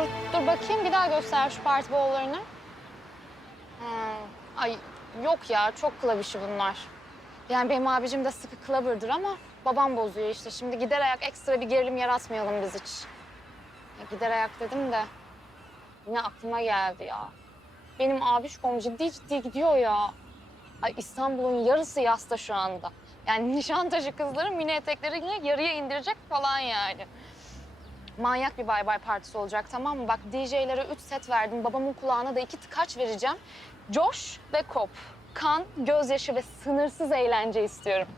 Dur, dur bakayım bir daha göster şu parti bollarını. Hmm, Ay yok ya çok klavişi bunlar. Yani benim abicim de sıkı clubber'dır ama babam bozuyor işte. Şimdi gider ayak ekstra bir gerilim yaratmayalım biz hiç. Ya gider ayak dedim de yine aklıma geldi ya. Benim abişkom ciddi ciddi gidiyor ya. Ay İstanbul'un yarısı yasta şu anda. Yani Nişantaşı kızları mini eteklerini yarıya indirecek falan yani. Manyak bir bay bay partisi olacak tamam mı? Bak DJ'lere üç set verdim. Babamın kulağına da iki tıkaç vereceğim. Coş ve kop. Kan, gözyaşı ve sınırsız eğlence istiyorum.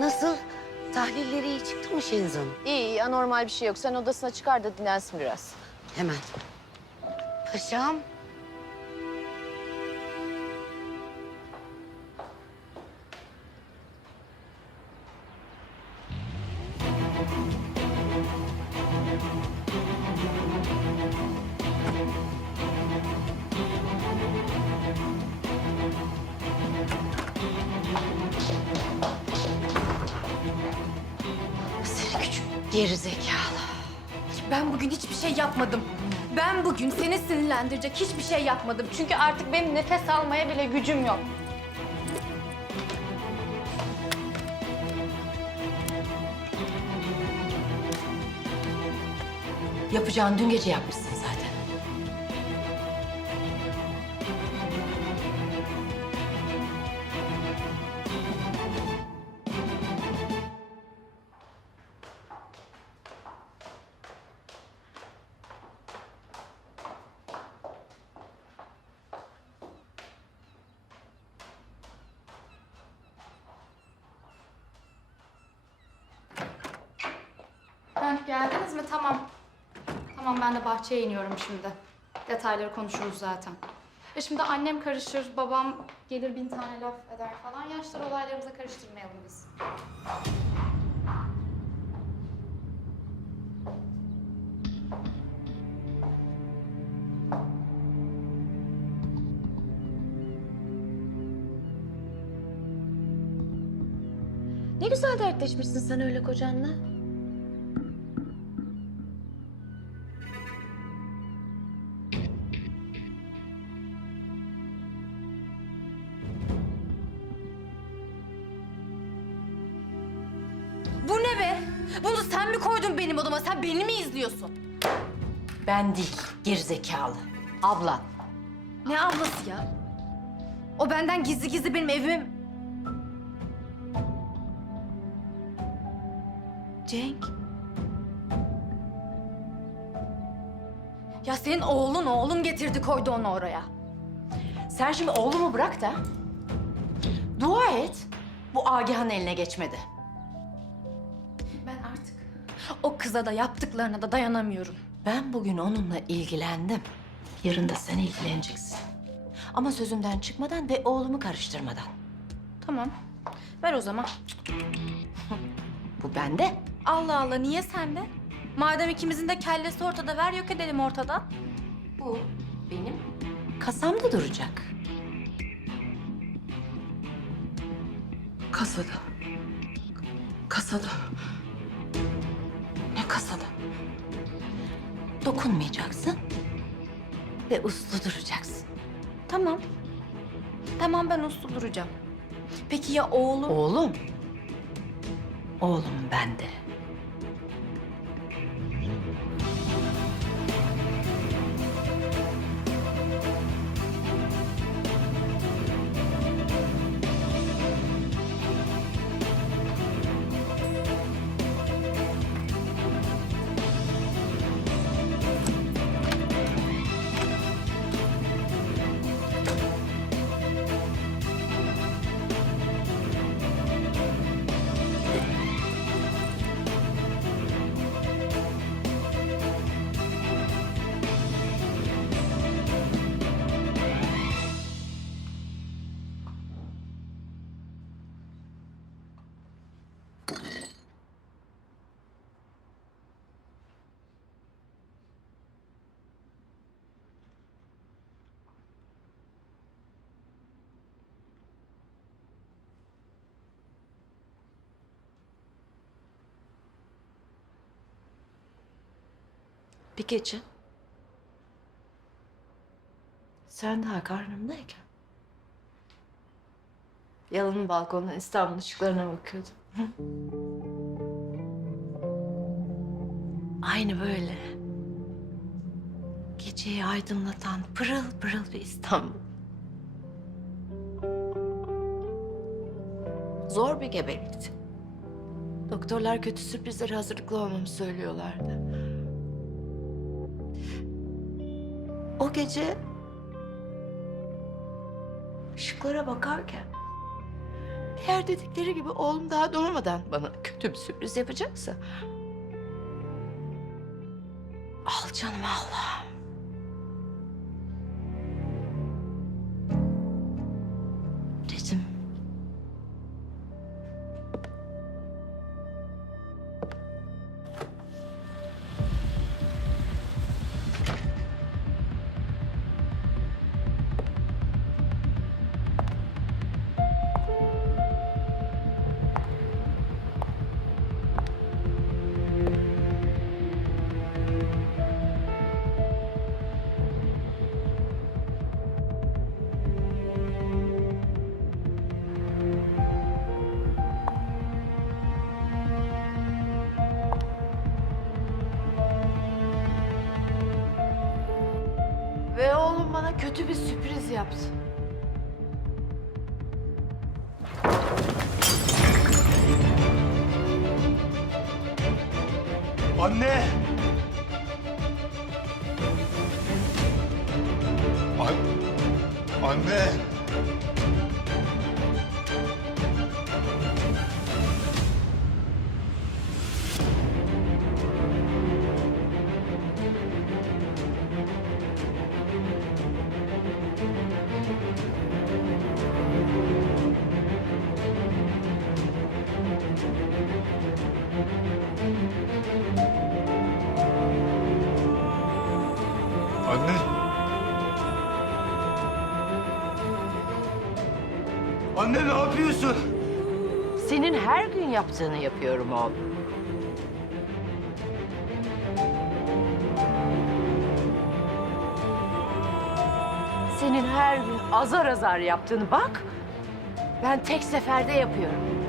Nasıl? Tahlilleri iyi çıktı mı Şenzon? İyi, iyi, anormal bir şey yok. Sen odasına çıkar da dinlensin biraz. Hemen. Paşam. Geri zekalı. Ben bugün hiçbir şey yapmadım. Ben bugün seni sinirlendirecek hiçbir şey yapmadım. Çünkü artık benim nefes almaya bile gücüm yok. Yapacağını dün gece yapmışsın Heh, geldiniz mi? Tamam. Tamam ben de bahçeye iniyorum şimdi. Detayları konuşuruz zaten. E şimdi annem karışır, babam gelir bin tane laf eder falan. Yaşlar olaylarımıza karıştırmayalım biz. Ne güzel dertleşmişsin sen öyle kocanla. Odama? Sen beni mi izliyorsun? Ben değil, gerizekalı. Ablan. Ne ablası ya? O benden gizli gizli benim evime... Cenk. Ya senin oğlun oğlum getirdi koydu onu oraya. Sen şimdi oğlumu bırak da dua et bu Agah'ın eline geçmedi. O kıza da yaptıklarına da dayanamıyorum. Ben bugün onunla ilgilendim. Yarın da sen ilgileneceksin. Ama sözümden çıkmadan ve oğlumu karıştırmadan. Tamam. Ver o zaman. Bu bende. Allah Allah niye sende? Madem ikimizin de kellesi ortada ver yok edelim ortadan. Bu benim kasamda duracak. Kasada. Kasada. Kasada? Dokunmayacaksın ve uslu duracaksın. Tamam. Tamam ben uslu duracağım. Peki ya oğlum? Oğlum. Oğlum bende. Bir gece sen daha karnımdayken Yalın'ın balkondan İstanbul ışıklarına bakıyordum. Aynı böyle. Geceyi aydınlatan pırıl pırıl bir İstanbul. Zor bir gebelikti. Doktorlar kötü sürprizlere hazırlıklı olmamı söylüyorlardı. O gece ışıklara bakarken eğer dedikleri gibi oğlum daha doğmadan bana kötü bir sürpriz yapacaksa al canım Allah. Kötü bir sürpriz yaptı. Anne! An Anne! Anne ne yapıyorsun? Senin her gün yaptığını yapıyorum oğlum. Senin her gün azar azar yaptığını bak. Ben tek seferde yapıyorum.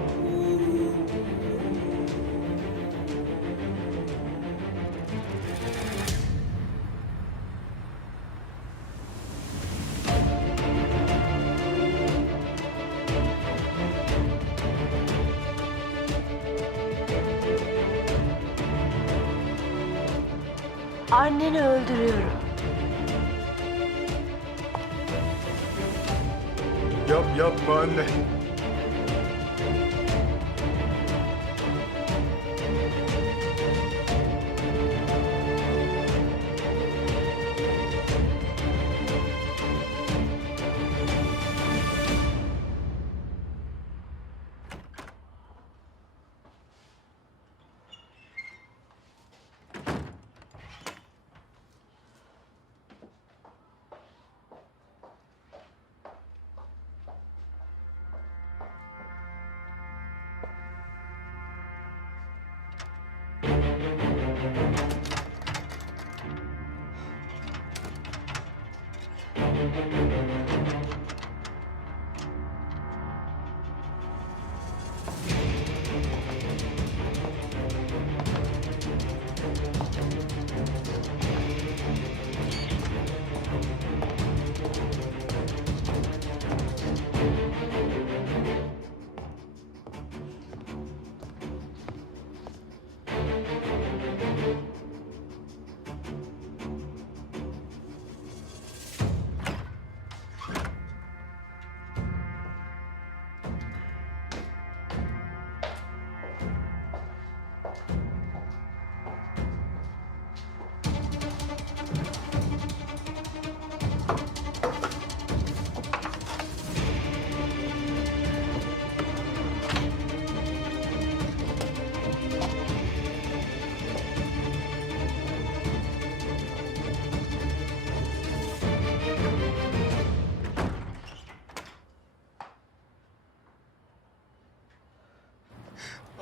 Anneni öldürüyorum. Yap yapma anne.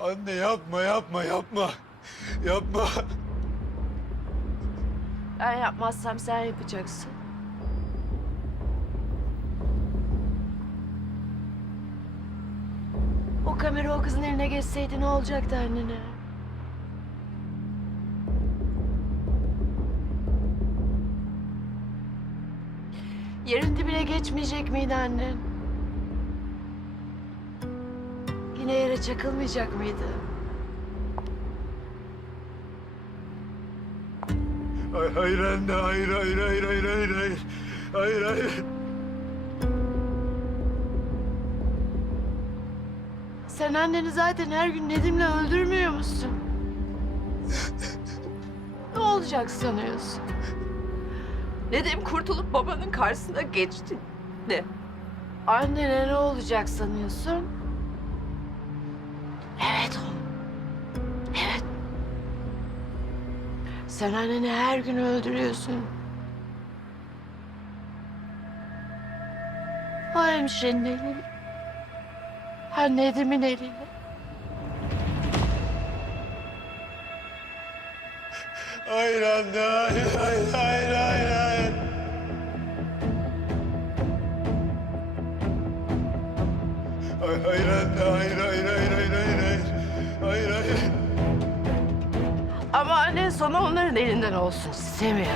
Anne yapma yapma yapma. Yapma. Ben yapmazsam sen yapacaksın. O kamera o kızın eline geçseydi ne olacaktı annene? Yerin dibine geçmeyecek miydi annen? Yine yere çakılmayacak mıydı? Hayır, hayır anne, hayır, hayır, hayır, hayır, hayır, hayır. Hayır, hayır. Sen anneni zaten her gün Nedim'le öldürmüyor musun? ne olacak sanıyorsun? Nedim kurtulup babanın karşısına geçti. Ne? Annene ne olacak sanıyorsun? Sen anneni her gün öldürüyorsun. O hemşirenin elini. Ha Nedim'in elini. Hayır anne, hayır, hayır, hayır, hayır, hayır. Hayır, anne, hayır, hayır, hayır, Ama onların elinden olsun istemiyor.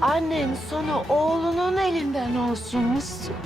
Annen sonu oğlunun elinden olsun istiyor.